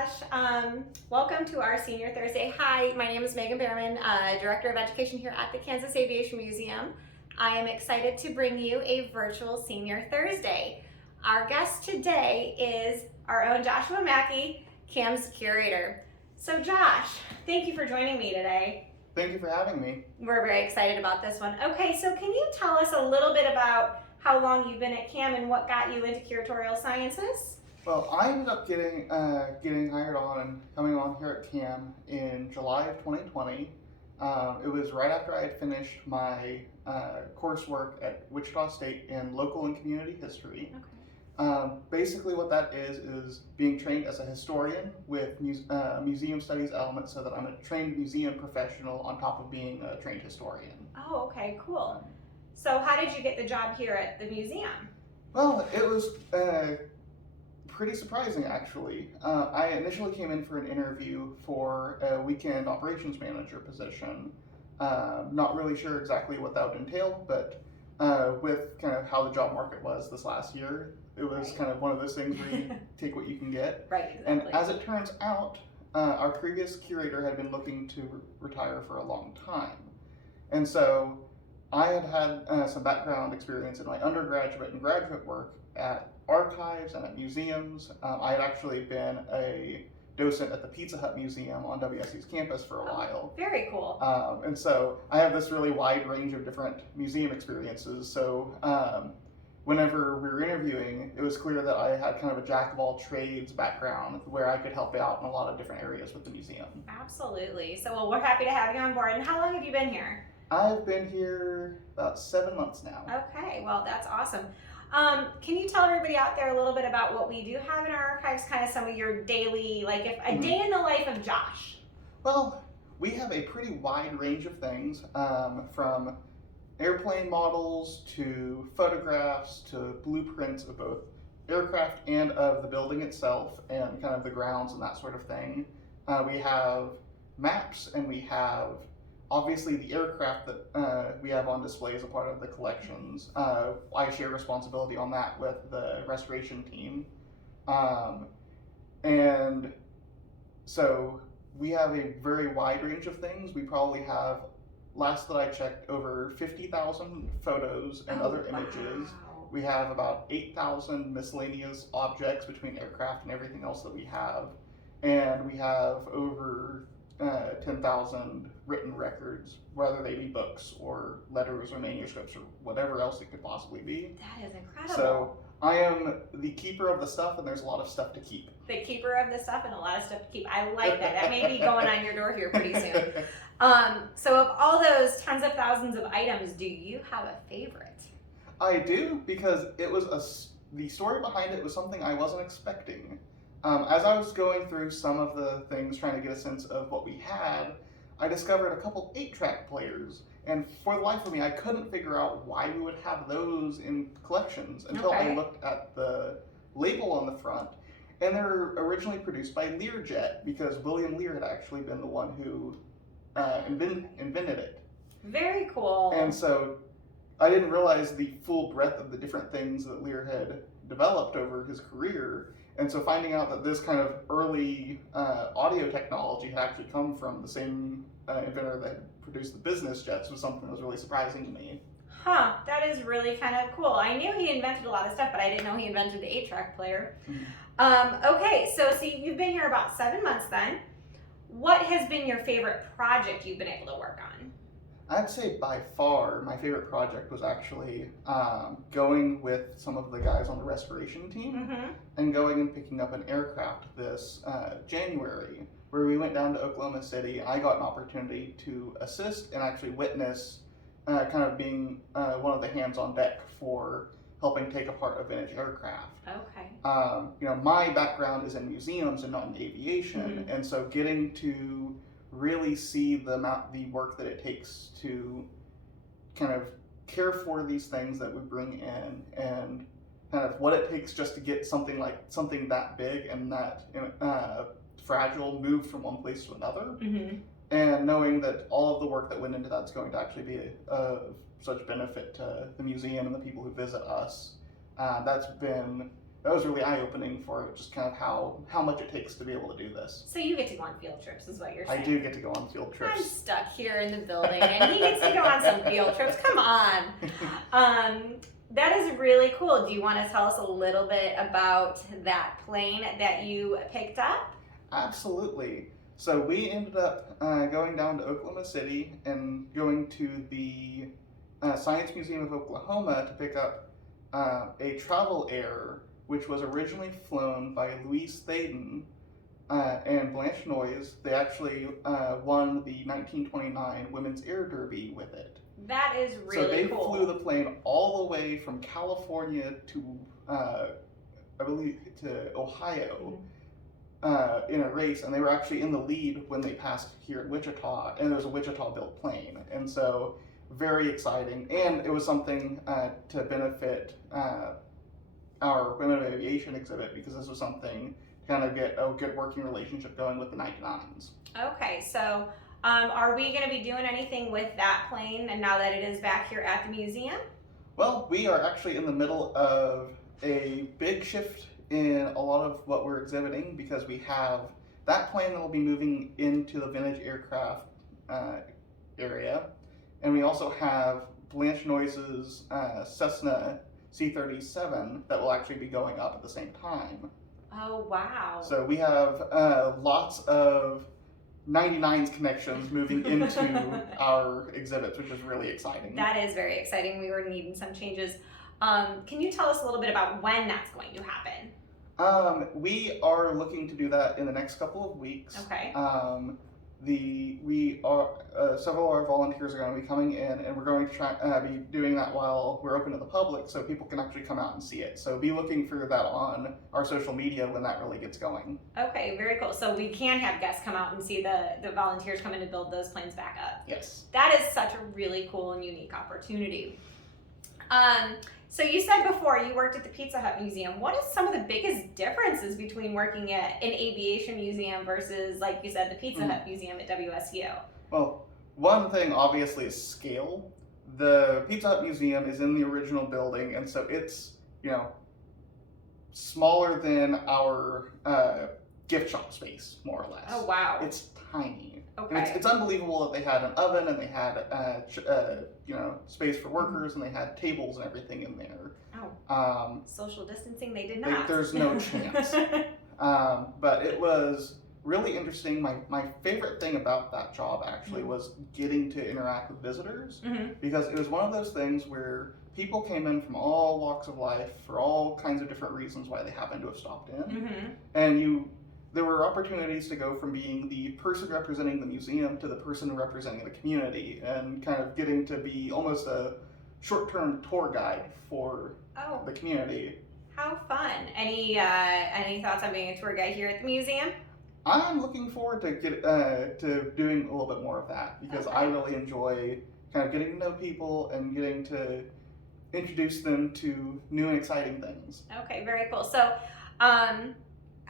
Josh. Welcome to our Senior Thursday. Hi, my name is Magan, Director of Education here at the Kansas Aviation Museum. I am excited to bring you a virtual Senior Thursday. Our guest today is our own Joshua Mackey, CAM's Curator. So Josh, thank you for joining me today. Thank you for having me. We're very excited about this one. Okay, so can you tell us a little bit about how long you've been at CAM and what got you into curatorial sciences? Well, I ended up getting hired on and coming on here at CAM in July of 2020. It was right after I had finished my coursework at Wichita State in local and community history. Okay. Basically what that is being trained as a historian with museum studies elements, so that I'm a trained museum professional on top of being a trained historian. Oh, okay, cool. So how did you get the job here at the museum? Well, it was pretty surprising, actually. I initially came in for an interview for a weekend operations manager position. Not really sure exactly what that would entail, but with kind of how the job market was this last year, it was Right. kind of one of those things where you take what you can get. Right, exactly. And as it turns out, our previous curator had been looking to retire for a long time. And so I had some background experience in my undergraduate and graduate work at archives and at museums. I had actually been a docent at the Pizza Hut Museum on WSU's campus for a while. Very cool. And so I have this really wide range of different museum experiences. So whenever we were interviewing, it was clear that I had kind of a jack of all trades background where I could help out in a lot of different areas with the museum. Absolutely. So well, we're happy to have you on board. And how long have you been here? I've been here about 7 months now. Okay, well, that's awesome. Can you tell everybody out there a little bit about what we do have in our archives, kind of some of your daily, like if a day in the life of Josh? Well, we have a pretty wide range of things, from airplane models to photographs to blueprints of both aircraft and of the building itself and kind of the grounds and that sort of thing. We have maps, and we have obviously the aircraft that we have on display as a part of the collections. I share responsibility on that with the restoration team. And so we have a very wide range of things. We probably have, last that I checked, over 50,000 photos and other images. Wow. We have about 8,000 miscellaneous objects between aircraft and everything else that we have. And we have over 10,000 written records, whether they be books or letters or manuscripts or whatever else it could possibly be. That is incredible. So I am the keeper of the stuff, and there's a lot of stuff to keep. The keeper of the stuff and a lot of stuff to keep. I like that. That may be going on your door here pretty soon. So of all those tens of thousands of items, do you have a favorite? I do, because it was the story behind it was something I wasn't expecting. As I was going through some of the things, trying to get a sense of what we had, I discovered a couple 8-track players, and for the life of me, I couldn't figure out why we would have those in collections until I looked at the label on the front. And they're originally produced by Learjet, because William Lear had actually been the one who invented it. Very cool. And so I didn't realize the full breadth of the different things that Lear had developed over his career. And so finding out that this kind of early audio technology had actually come from the same inventor that produced the business jets was something that was really surprising to me. Huh, that is really kind of cool. I knew he invented a lot of stuff, but I didn't know he invented the 8-track player. Okay, so you've been here about 7 months then. What has been your favorite project you've been able to work on? I'd say by far my favorite project was actually going with some of the guys on the restoration team and going and picking up an aircraft this January, where we went down to Oklahoma City. I got an opportunity to assist and actually witness kind of being one of the hands on deck for helping take apart a vintage aircraft. Okay. My background is in museums and not in aviation, and so getting to really see the work that it takes to kind of care for these things that we bring in, and kind of what it takes just to get something that big and that fragile moved from one place to another, and knowing that all of the work that went into that's going to actually be of such benefit to the museum and the people who visit us, that's been that was really eye-opening for just kind of how much it takes to be able to do this. So you get to go on field trips, is what you're saying. I do get to go on field trips. I'm stuck here in the building, and he gets to go on some field trips. Come on. That is really cool. Do you want to tell us a little bit about that plane that you picked up? Absolutely. So we ended up going down to Oklahoma City and going to the Science Museum of Oklahoma to pick up a Travel Air, which was originally flown by Louise Thaden and Blanche Noyes. They actually won the 1929 Women's Air Derby with it. That is really cool. So they cool. flew the plane all the way from California to, I believe, to Ohio in a race, and they were actually in the lead when they passed here in Wichita, and it was a Wichita-built plane. And so, very exciting. And it was something to benefit our Women of Aviation exhibit, because this was something to kind of get a good working relationship going with the 99s. Okay, so are we going to be doing anything with that plane and now that it is back here at the museum? Well, we are actually in the middle of a big shift in a lot of what we're exhibiting, because we have that plane that will be moving into the vintage aircraft area, and we also have Blanche Noyes' Cessna C-37 that will actually be going up at the same time. Oh, wow. So we have lots of 99's connections moving into our exhibits, which is really exciting. That is very exciting. We were needing some changes. Can you tell us a little bit about when that's going to happen? We are looking to do that in the next couple of weeks. Okay. Several of our volunteers are going to be coming in, and we're going to be doing that while we're open to the public, so people can actually come out and see it. So be looking for that on our social media when that really gets going. Okay, very cool. So we can have guests come out and see the volunteers come in to build those planes back up. Yes. That is such a really cool and unique opportunity. So you said before you worked at the Pizza Hut Museum. What is some of the biggest differences between working at an aviation museum versus, like you said, the Pizza Hut Museum at WSU? Well, one thing obviously is scale. The Pizza Hut Museum is in the original building, and so it's, smaller than our gift shop space, more or less. Oh, wow. It's tiny. Okay. And it's unbelievable that they had an oven, and they had space for workers, and they had tables and everything in there. Oh. Social distancing, they did not. There's no chance. But it was really interesting. My favorite thing about that job actually was getting to interact with visitors, because it was one of those things where people came in from all walks of life for all kinds of different reasons why they happened to have stopped in. And there were opportunities to go from being the person representing the museum to the person representing the community, and kind of getting to be almost a short-term tour guide for the community. How fun. Any thoughts on being a tour guide here at the museum? I'm looking forward to doing a little bit more of that, because I really enjoy kind of getting to know people and getting to introduce them to new and exciting things. Okay, very cool. So,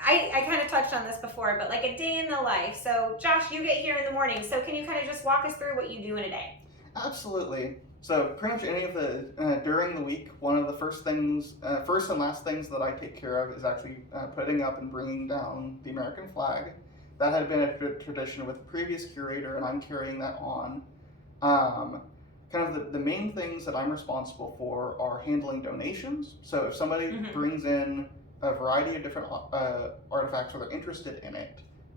I kind of touched on this before, but like a day in the life. So, Josh, you get here in the morning. So, can you kind of just walk us through what you do in a day? Absolutely. So, pretty much any of the during the week, one of the first and last things that I take care of is actually putting up and bringing down the American flag. That had been a good tradition with the previous curator, and I'm carrying that on. Kind of the main things that I'm responsible for are handling donations. So if somebody brings in a variety of different artifacts, or they're interested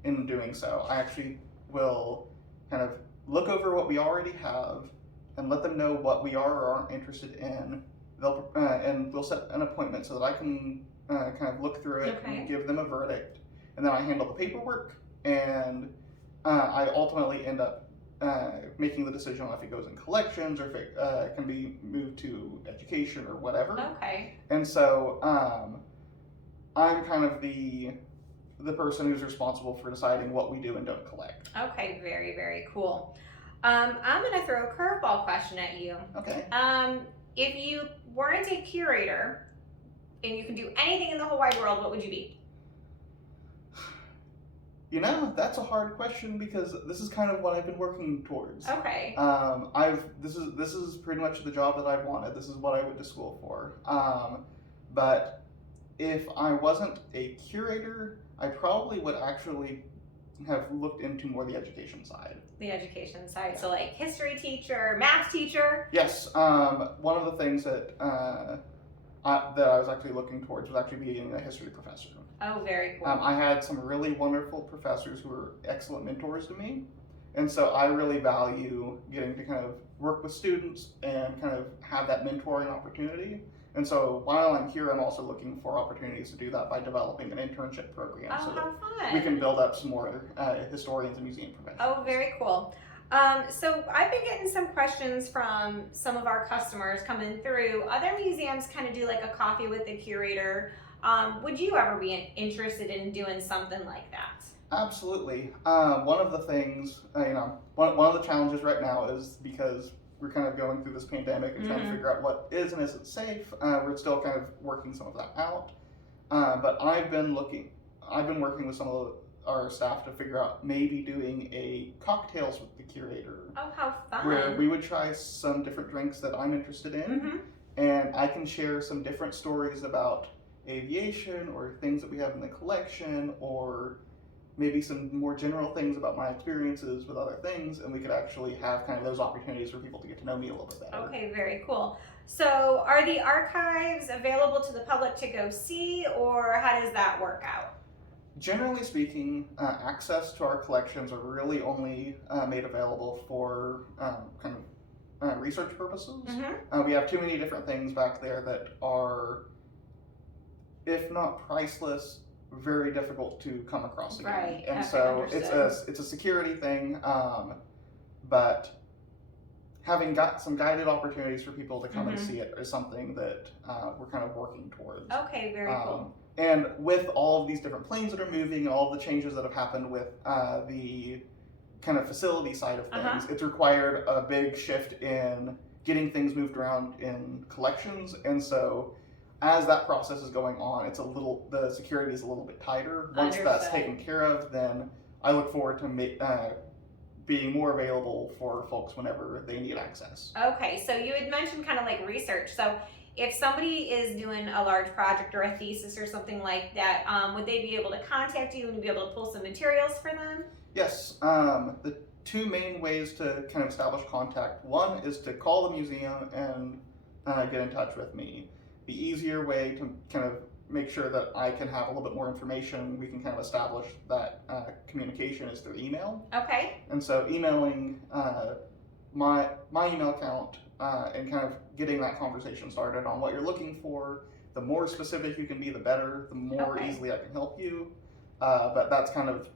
in doing so, I actually will kind of look over what we already have and let them know what we are or aren't interested in. And we'll set an appointment so that I can kind of look through it and give them a verdict. And then I handle the paperwork, and I ultimately end up making the decision on if it goes in collections or if it can be moved to education or whatever. Okay. And so I'm kind of the person who's responsible for deciding what we do and don't collect. Okay, very, very cool. I'm going to throw a curveball question at you. Okay. If you weren't a curator and you could do anything in the whole wide world, what would you be? That's a hard question, because this is kind of what I've been working towards. Okay. This is pretty much the job that I've wanted. This is what I went to school for. But if I wasn't a curator, I probably would actually have looked into more the education side. The education side, so like history teacher, math teacher. Yes, one of the things that that I was actually looking towards was actually being a history professor. Oh, very cool. I had some really wonderful professors who were excellent mentors to me, and so I really value getting to kind of work with students and kind of have that mentoring opportunity. And so while I'm here, I'm also looking for opportunities to do that by developing an internship program, Oh, so how that fun. we can build up some more historians and museum professionals. Oh, very cool. So I've been getting some questions from some of our customers coming through. Other museums kind of do like a coffee with the curator. Would you ever be interested in doing something like that? Absolutely. One of the things, one of the challenges right now is because we're kind of going through this pandemic and trying to figure out what is and isn't safe. We're still kind of working some of that out. But I've been working with some of our staff to figure out maybe doing a cocktails with the curator. Oh, how fun. Where we would try some different drinks that I'm interested in, and I can share some different stories about aviation or things that we have in the collection, or maybe some more general things about my experiences with other things, and we could actually have kind of those opportunities for people to get to know me a little bit better. Okay, very cool. So are the archives available to the public to go see, or how does that work out? Generally speaking, access to our collections are really only made available for kind of research purposes. We have too many different things back there that are, if not priceless, very difficult to come across again. Right. And okay, so understood. it's a security thing, but having got some guided opportunities for people to come and see it is something that we're kind of working towards. Okay, very cool. And with all of these different planes that are moving, and all of the changes that have happened with the kind of facility side of things, it's required a big shift in getting things moved around in collections. And so as that process is going on, the security is a little bit tighter. Once that's taken care of, then I look forward to being more available for folks whenever they need access. Okay, so you had mentioned kind of like research. So if somebody is doing a large project or a thesis or something like that, would they be able to contact you and be able to pull some materials for them? Yes. The two main ways to kind of establish contact. One is to call the museum and get in touch with me. The easier way to kind of make sure that I can have a little bit more information, we can kind of establish that communication is through email. Okay. And so emailing my email account and kind of getting that conversation started on what you're looking for. The more specific you can be, the better. The more easily I can help you. But that's kind of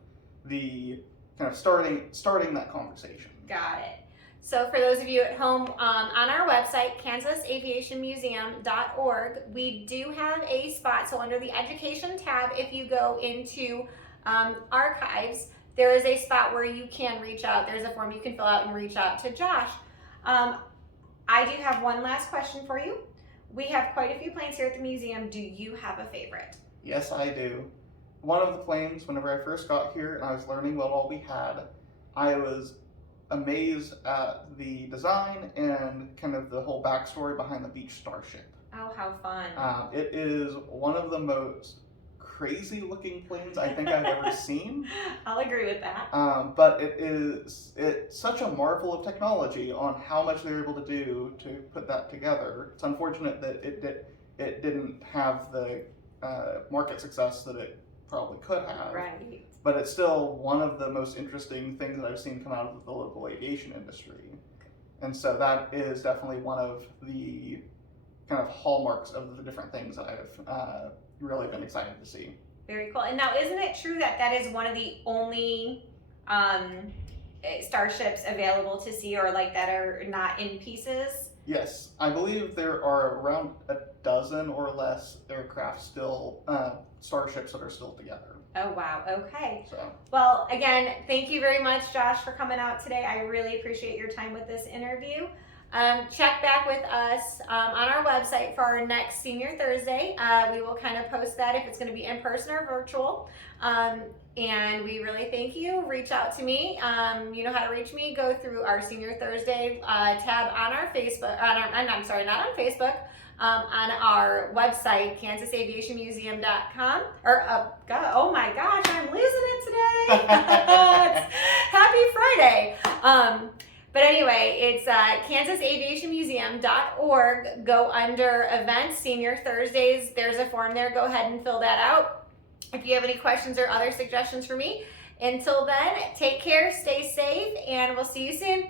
starting that conversation. Got it. So for those of you at home, on our website, kansasaviationmuseum.org, we do have a spot. So under the education tab, if you go into archives, there is a spot where you can reach out. There's a form you can fill out and reach out to Josh. I do have one last question for you. We have quite a few planes here at the museum. Do you have a favorite? Yes, I do. One of the planes, whenever I first got here and I was learning what all we had, I was amazed at the design and kind of the whole backstory behind the Beach Starship. Oh, how fun. It is one of the most crazy looking planes I think I've ever seen. I'll agree with that. But it's such a marvel of technology on how much they were able to do to put that together. It's unfortunate that it didn't have the market success that it probably could have. Right. But it's still one of the most interesting things that I've seen come out of the local aviation industry. And so that is definitely one of the kind of hallmarks of the different things that I've really been excited to see. Very cool. And now, isn't it true that that is one of the only starships available to see, or like that are not in pieces? Yes, I believe there are around a dozen or less aircraft still, starships that are still together. Oh, wow. Okay. So. Well, again, thank you very much, Josh, for coming out today. I really appreciate your time with this interview. Check back with us on our website for our next Senior Thursday. We will kind of post that if it's going to be in person or virtual. And we really thank you. Reach out to me. You know how to reach me. Go through our Senior Thursday tab on our Facebook. I'm sorry, not on Facebook. on our website, KansasAviationMuseum.com. Oh my gosh, I'm losing it today. It's Happy Friday. But anyway, it's KansasAviationMuseum.org. Go under events, Senior Thursdays. There's a form there. Go ahead and fill that out. If you have any questions or other suggestions for me. Until then, take care, stay safe, and we'll see you soon.